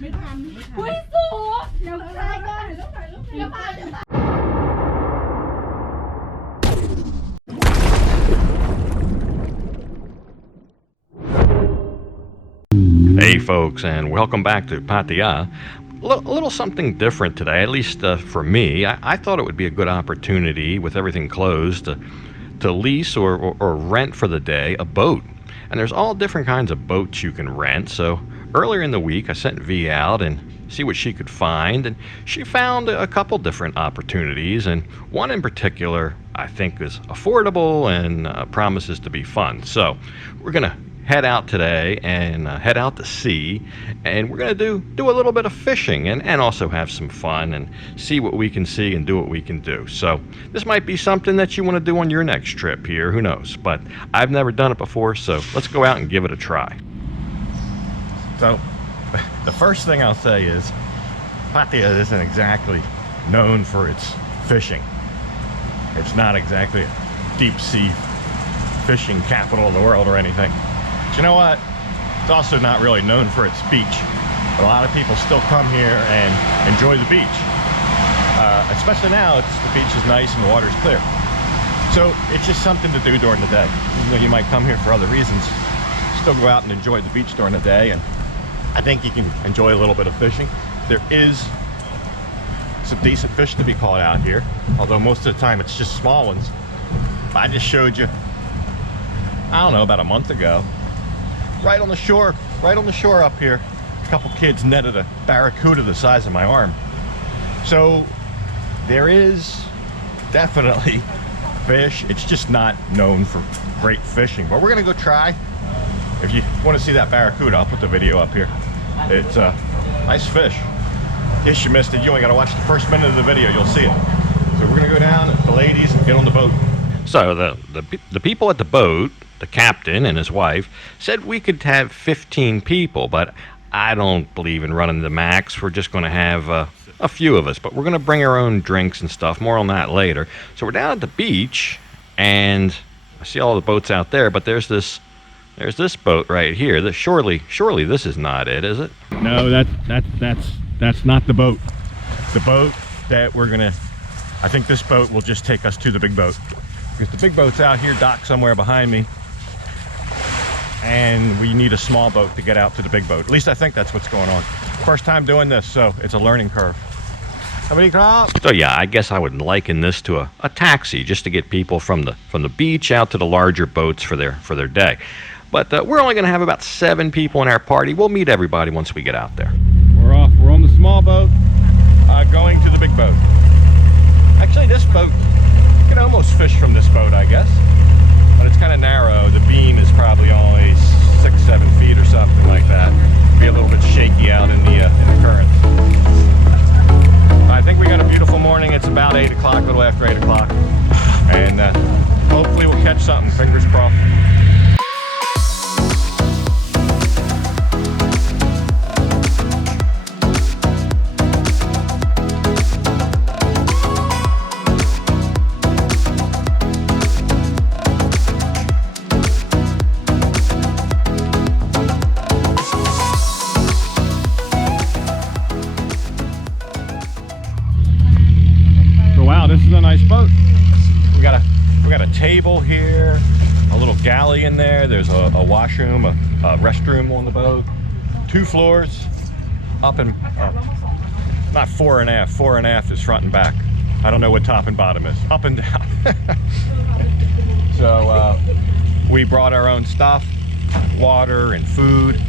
ไม่ทันเฮ้ยสูเดี๋ยวถ่ายก่อนเดี๋ยวถ่าย Hey folks, and welcome back to Pattaya. A little something different today, at least for me. I thought it would be a good opportunity, with everything closed, to lease or rent for the day a boat. And there's all different kinds of boats you can rent. So earlier in the week, I sent V out and see what she could find, and she found a couple different opportunities, and one in particular I think is affordable and promises to be fun. So we're gonna head out today and head out to sea, and we're gonna do a little bit of fishing and also have some fun and see what we can see and do what we can do. So this might be something that you want to do on your next trip here, who knows, but I've never done it before, so let's go out and give it a try. So the first thing I'll say is Pattaya isn't exactly known for its fishing. It's not exactly a deep sea fishing capital of the world or anything. But you know what? It's also not really known for its beach. But a lot of people still come here and enjoy the beach. Especially now, the beach is nice and the water's clear. So it's just something to do during the day. Even though you might come here for other reasons, still go out and enjoy the beach during the day. And I think you can enjoy a little bit of fishing. There is some decent fish to be caught out here, although most of the time it's just small ones. I just showed you, I don't know, about a month ago, right on the shore up here, a couple kids netted a barracuda the size of my arm. So there is definitely fish. It's just not known for great fishing, but we're gonna go try. If you want to see that barracuda, I'll put the video up here. It's a nice fish. In case you missed it, you only got to watch the first minute of the video, you'll see it. So we're gonna go down with the ladies and get on the boat. So the people at the boat, the captain and his wife, said we could have 15 people, but I don't believe in running the max. We're just going to have a few of us, but we're going to bring our own drinks and stuff. More on that later. So we're down at the beach, and I see all the boats out there, but there's this boat right here. Surely this is not it, is it? No, that's not the boat. The boat that we're gonna, I think this boat will just take us to the big boat, because the big boat's out here docked somewhere behind me, and we need a small boat to get out to the big boat. At least I think that's what's going on. First time doing this, so it's a learning curve. So yeah, I guess I would liken this to a taxi, just to get people from the beach out to the larger boats for their day. But we're only going to have about 7 people in our party. We'll meet everybody once we get out there. We're off. We're on the small boat, going to the big boat. Actually, this boat, you can almost fish from this boat, I guess. But it's kind of narrow. The beam is probably only 6-7 feet or something like that. Be a little bit shaky out in the current. I think we got a beautiful morning. It's about 8 o'clock, a little after 8 o'clock. And hopefully we'll catch something, fingers crossed. This is a nice boat. We got a table here, a little galley in there. There's a washroom, a restroom on the boat. 2 floors, up and not 4 and aft. 4 and aft is front and back. I don't know what top and bottom is. Up and down. So we brought our own stuff, water and food.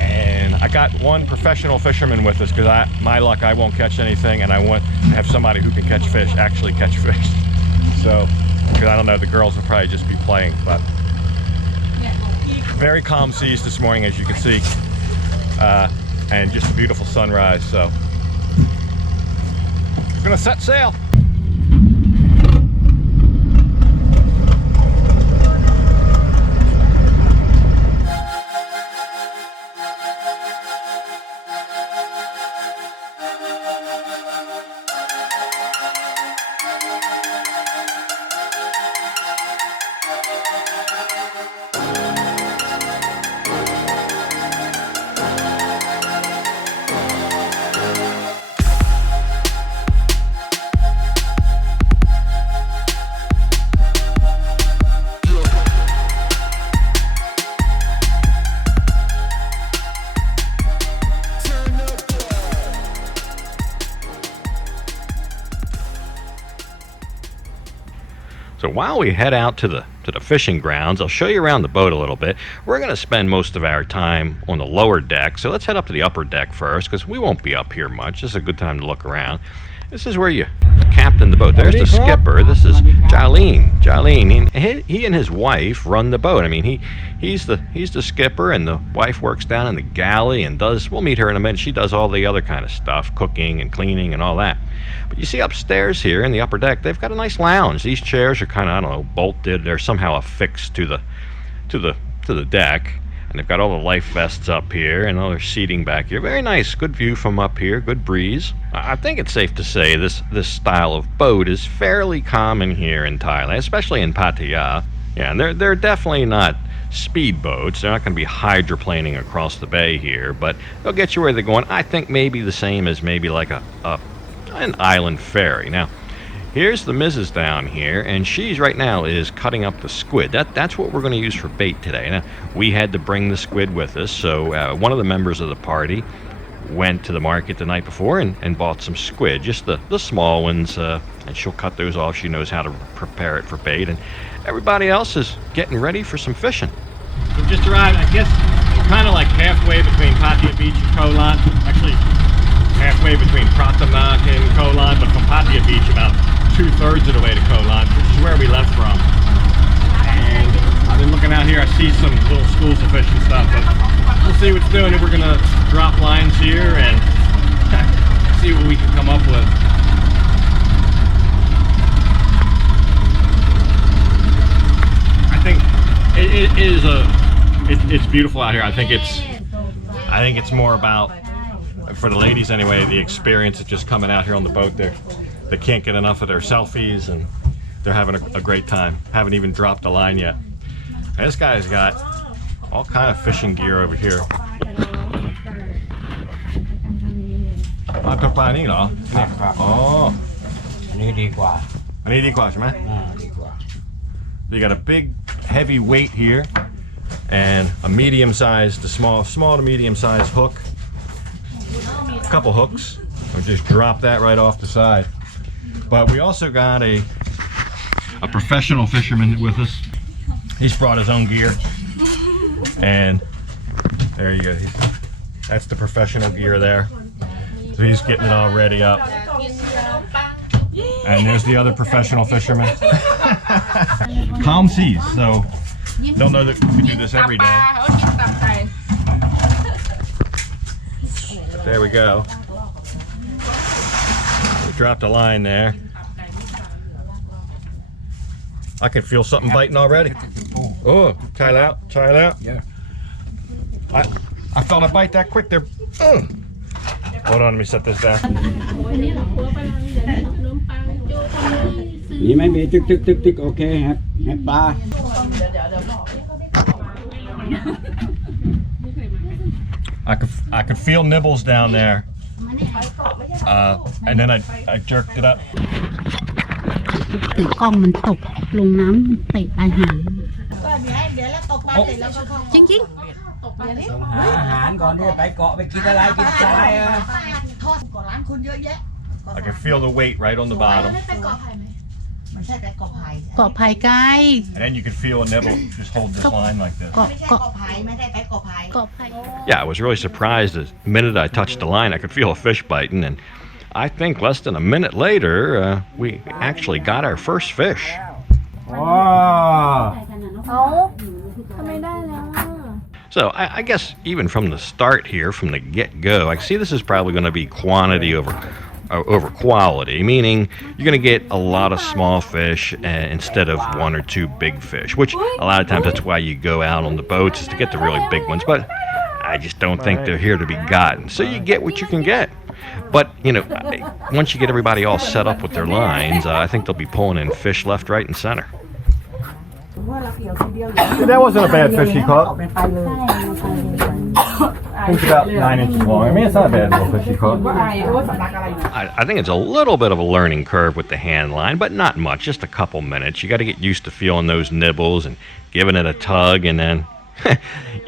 And I got one professional fisherman with us, because my luck, I won't catch anything, and I want to have somebody who can actually catch fish. So, because I don't know, the girls will probably just be playing, but very calm seas this morning, as you can see, and just a beautiful sunrise. So, we're gonna set sail. while we head out to the fishing grounds, I'll show you around the boat a little bit. We're going to spend most of our time on the lower deck, so let's head up to the upper deck first, because we won't be up here much. This is a good time to look around. This is where you captain the boat. There's the skipper. This is Jolene. He and his wife run the boat. I mean, he's the skipper, and the wife works down in the galley and does. We'll meet her in a minute. She does all the other kind of stuff, cooking and cleaning and all that. But you see upstairs here in the upper deck, they've got a nice lounge. These chairs are kind of, I don't know, bolted. They're somehow affixed to the deck. And they've got all the life vests up here and all their seating back here. Very nice. Good view from up here. Good breeze. I think it's safe to say this style of boat is fairly common here in Thailand, especially in Pattaya. Yeah, and they're definitely not speedboats. They're not going to be hydroplaning across the bay here, but they'll get you where they're going. I think maybe the same as maybe like an island ferry. Now, here's the missus down here, and she's right now is cutting up the squid. That's what we're going to use for bait today. Now, we had to bring the squid with us, so one of the members of the party went to the market the night before and bought some squid, just the small ones, and she'll cut those off. She knows how to prepare it for bait, and everybody else is getting ready for some fishing. We've just arrived, I guess, kind of like halfway between Pattaya Beach and Koh Lan. Actually, halfway between Pratamaak and Koh Lan, but from Pattaya Beach about 2/3 of the way to Koh Lan, which is where we left from. And I've been looking out here, I see some little schools of fish and stuff, but we'll see what's doing. And we're gonna drop lines here and see what we can come up with. I think it's beautiful out here. I think it's more about, for the ladies anyway, the experience of just coming out here on the boat. They can't get enough of their selfies, and they're having a great time. Haven't even dropped a line yet. And this guy's got all kind of fishing gear over here. Oh. อันนี้ดีกว่า You got a big heavy weight here and a medium-sized to small to medium-sized hook. A couple hooks. We'll just drop that right off the side. But we also got a professional fisherman with us. He's brought his own gear. And there you go. That's the professional gear there. So he's getting it all ready up. And there's the other professional fisherman. Calm seas, so don't know that we do this every day. But there we go. We dropped a line there. I can feel something biting already. Oh, try it out. Yeah. I felt a bite that quick there. Hold on, let me set this down. นี่ไม่มีตึกโอเคครับให้ปลา I could feel nibbles down there, and then I jerked it up. ติดกล้องมันตกลงน้ำเตะอาหาร จริง ส่งหาอาหารก่อนที่จะไปเกาะไปกินอะไรกินทรายอ่ะ I can feel the weight right on the bottom, ๆเกาะไผ่ไกล and then you can feel a nibble. Just hold this line like this. เกาะไผ่ Yeah, I was really surprised. The minute I touched the line, I could feel a fish biting, and I think less than a minute later, we actually got our first fish. ว้า เอาทำไมได้แล้ว So I guess even from the start here, from the get-go, I see this is probably going to be quantity over quality, meaning you're going to get a lot of small fish instead of one or two big fish, which a lot of times that's why you go out on the boats, is to get the really big ones. But I just don't think they're here to be gotten. So you get what you can get. But, you know, once you get everybody all set up with their lines, I think they'll be pulling in fish left, right, and center. That wasn't a bad fish he caught. It's about 9 inches long. I mean, it's not a bad little fish he caught. I think it's a little bit of a learning curve with the hand line, but not much, just a couple minutes. You got to get used to feeling those nibbles and giving it a tug, and then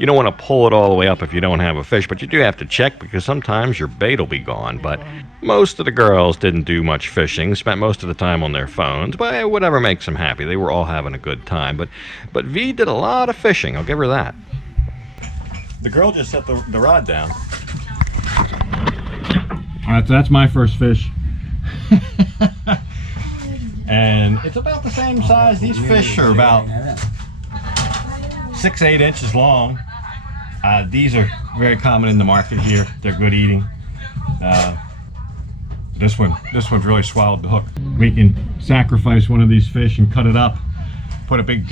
you don't want to pull it all the way up if you don't have a fish, but you do have to check because sometimes your bait will be gone. But most of the girls didn't do much fishing, spent most of the time on their phones, but whatever makes them happy. They were all having a good time. But V did a lot of fishing, I'll give her that. The girl just set the rod down. All right, so that's my first fish. And it's about the same size. These fish are about 6-8 inches long. These are very common in the market here. They're good eating. This one's really swallowed the hook. We can sacrifice one of these fish and cut it up, put a big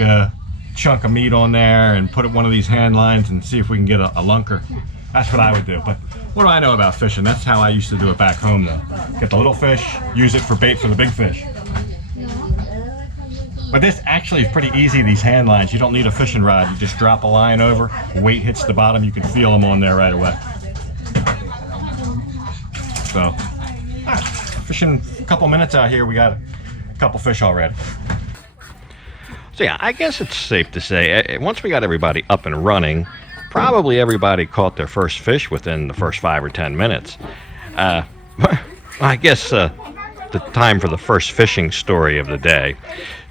chunk of meat on there and put one of these hand lines and see if we can get a lunker. That's what I would do. But what do I know about fishing? That's how I used to do it back home though. Get the little fish, use it for bait for the big fish. But this actually is pretty easy, these hand lines. You don't need a fishing rod. You just drop a line over, weight hits the bottom, you can feel them on there right away. So, fishing a couple minutes out here, we got a couple fish already. So yeah, I guess it's safe to say, once we got everybody up and running, probably everybody caught their first fish within the first 5 or 10 minutes. I guess the time for the first fishing story of the day.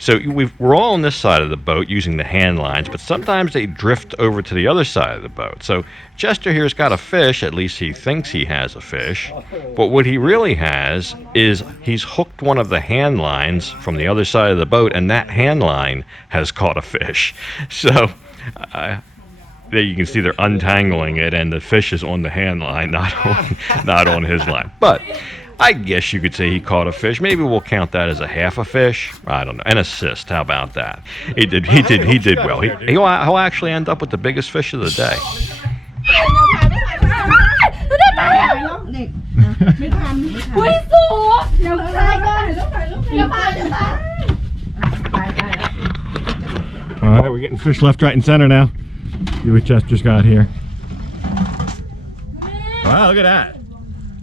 So we're all on this side of the boat using the hand lines, but sometimes they drift over to the other side of the boat. So Chester here's got a fish, at least he thinks he has a fish, but what he really has is he's hooked one of the hand lines from the other side of the boat, and that hand line has caught a fish. So there you can see they're untangling it, and the fish is on the hand line, not on his line. But I guess you could say he caught a fish. Maybe we'll count that as a half a fish. I don't know. An assist. How about that? He did well. He'll actually end up with the biggest fish of the day. All right, we're getting fish left, right, and center now. See what Chester's got here. Wow, look at that.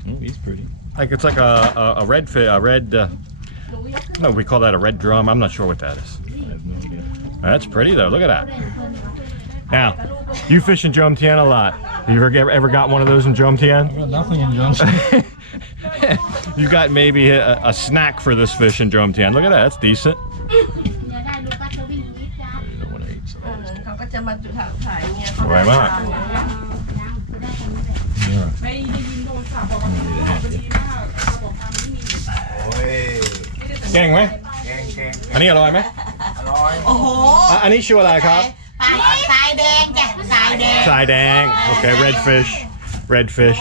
Oh, he's pretty. Like it's like a red fish, no, we call that a red drum. I'm not sure what that is. That's pretty though. Look at that. Now, you fish in Jomtien a lot. You ever got one of those in Jomtien? I got nothing in Jomtien. You got maybe a snack for this fish in Jomtien. Look at that. That's decent. Right on. Ghêไหม อันนี้อร่อยไหม โอ้โห อันนี้ชื่ออะไรครับ ทรายแดงจ้ะทรายแดง ทรายแดง Okay, red fish.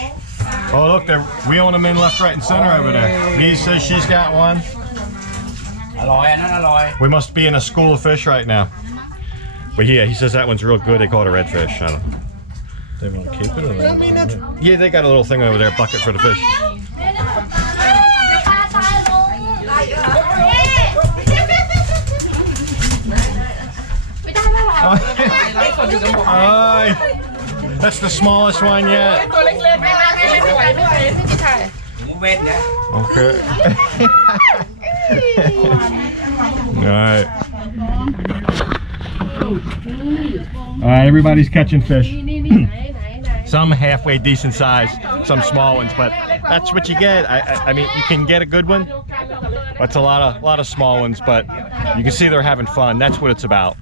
Oh look, they're wheeling them in left, right, and center over there. Mee says she's got one. อร่อยอันนั้นอร่อย We must be in a school of fish right now. But yeah, he says that one's real good. They call it a redfish. I don't know. They want to keep it? Or yeah, they got a little thing over there, bucket for the fish. That's the smallest one yet. Okay. Alright. Alright, everybody's catching fish. Some halfway decent size, some small ones, but that's what you get. I mean, you can get a good one. That's a lot of small ones, but you can see they're having fun. That's what it's about.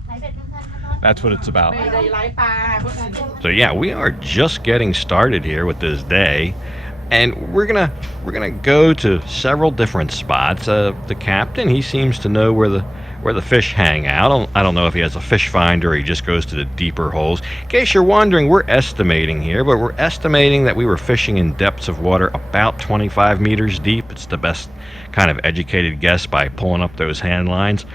That's what it's about. So yeah, we are just getting started here with this day, and we're gonna go to several different spots. The captain, he seems to know where the fish hang out. I don't know if he has a fish finder or he just goes to the deeper holes. In case you're wondering, we're estimating here, but we're estimating that we were fishing in depths of water about 25 meters deep. It's the best kind of educated guess by pulling up those hand lines.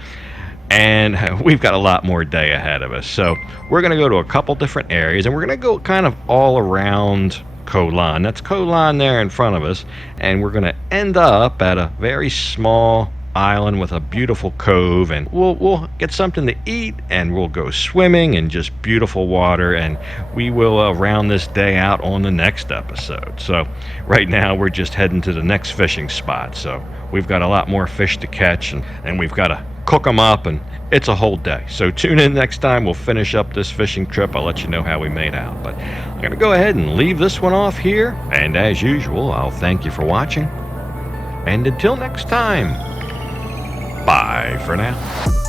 And we've got a lot more day ahead of us. So we're going to go to a couple different areas, and we're going to go kind of all around Koh Lan. That's Koh Lan there in front of us, and we're going to end up at a very small island with a beautiful cove, and we'll get something to eat, and we'll go swimming in just beautiful water, and we will round this day out on the next episode. So right now we're just heading to the next fishing spot. So we've got a lot more fish to catch, and we've got to cook them up, and it's a whole day. So tune in next time. We'll finish up this fishing trip. I'll let you know how we made out. But I'm going to go ahead and leave this one off here. And as usual, I'll thank you for watching. And until next time, bye for now.